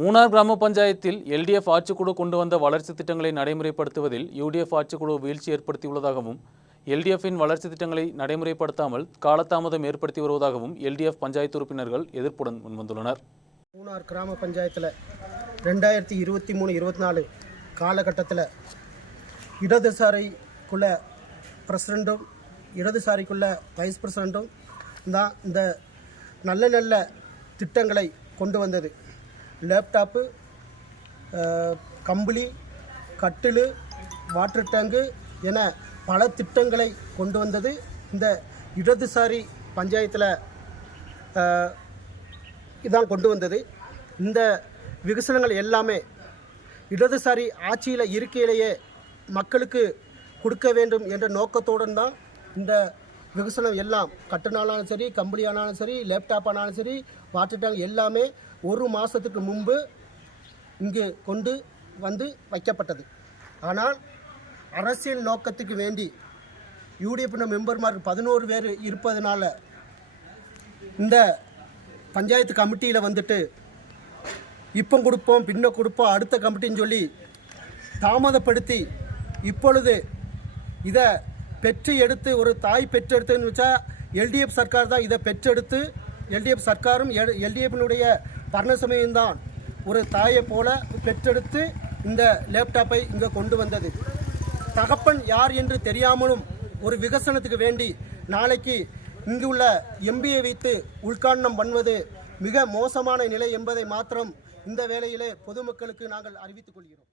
மூணார் கிராம பஞ்சாயத்தில் எல்டிஎஃப் ஆட்சிக்குழு கொண்டு வந்த வளர்ச்சி திட்டங்களை நடைமுறைப்படுத்துவதில் யுடிஎஃப் ஆட்சிக்குழு வீழ்ச்சி ஏற்படுத்தியுள்ளதாகவும் எல்டிஎஃப்பின் வளர்ச்சி திட்டங்களை நடைமுறைப்படுத்தாமல் காலதாமதம் ஏற்படுத்தி வருவதாகவும் எல்டிஎஃப் பஞ்சாயத்து உறுப்பினர்கள் எதிர்ப்புடன் முன்வந்துள்ளனர். மூணார் கிராம பஞ்சாயத்தில் ரெண்டாயிரத்தி இருபத்தி மூணு இருபத்தி நாலு காலகட்டத்தில் இடதுசாரிக்குள்ள பிரசிடண்ட்டும் இடதுசாரிக்குள்ள வைஸ் பிரசிடண்ட்டும் தான் இந்த நல்ல நல்ல திட்டங்களை கொண்டு வந்தது. லேப்டாப்பு கம்பளி கட்டில் வாட்டர் டேங்கு என பல திட்டங்களை கொண்டு வந்தது இந்த இடதுசாரி பஞ்சாயத்தில் இதான் கொண்டு வந்தது. இந்த விகசனங்கள் எல்லாமே இடதுசாரி ஆட்சியில் இருக்கையிலேயே மக்களுக்கு கொடுக்க வேண்டும் என்ற நோக்கத்துடன் தான் இந்த விகசனம் எல்லாம் கட்டுனாலும் சரி கம்பளி ஆனாலும் சரி லேப்டாப் ஆனாலும் சரி வாட்டர் டேங்க் எல்லாமே ஒரு மாதத்துக்கு முன்பு இங்கு கொண்டு வந்து வைக்கப்பட்டது. ஆனால் அரசியல் நோக்கத்துக்கு வேண்டி யூடிஎஃப் மெம்பர்மார் பதினோரு பேர் இருப்பதனால இந்த பஞ்சாயத்து கமிட்டியில் வந்துட்டு இப்போ கொடுப்போம் பின்ன கொடுப்போம் அடுத்த கமிட்டின்னு சொல்லி தாமதப்படுத்தி இப்பொழுது இதை பெற்று எடுத்து ஒரு தாய் பெற்றெடுத்துன்னு வச்சா எல்டிஎஃப் சர்க்கார் தான் இதை பெற்றெடுத்து எல்டிஎஃப் சர்க்காரும் எல்டிஎஃபினுடைய பர்ணசமயம் தான் ஒரு தாயை போல பெற்றெடுத்து இந்த லேப்டாப்பை இங்கே கொண்டு வந்தது. தகப்பன் யார் என்று தெரியாமலும் ஒரு விகசனத்துக்கு வேண்டி நாளைக்கு இங்கு உள்ள எம்பியை வைத்து உள்காணம் பண்ணுவது மிக மோசமான நிலை என்பதை மாத்திரம் இந்த வேளையிலே பொதுமக்களுக்கு நாங்கள் அறிவித்துக் கொள்கிறோம்.